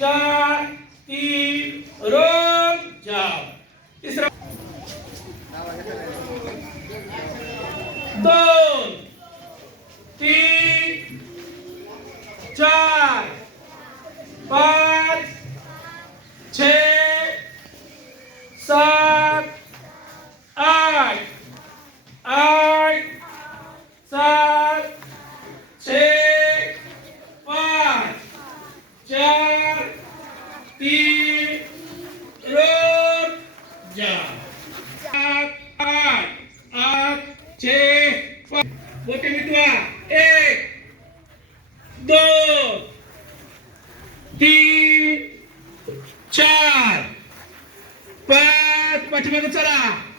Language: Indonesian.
चार तीन रोल जाओ तीसरा दो तीन चार पांच छ सात आठ आठ tirutnya atas Aceh buat yang kedua eh do macam mana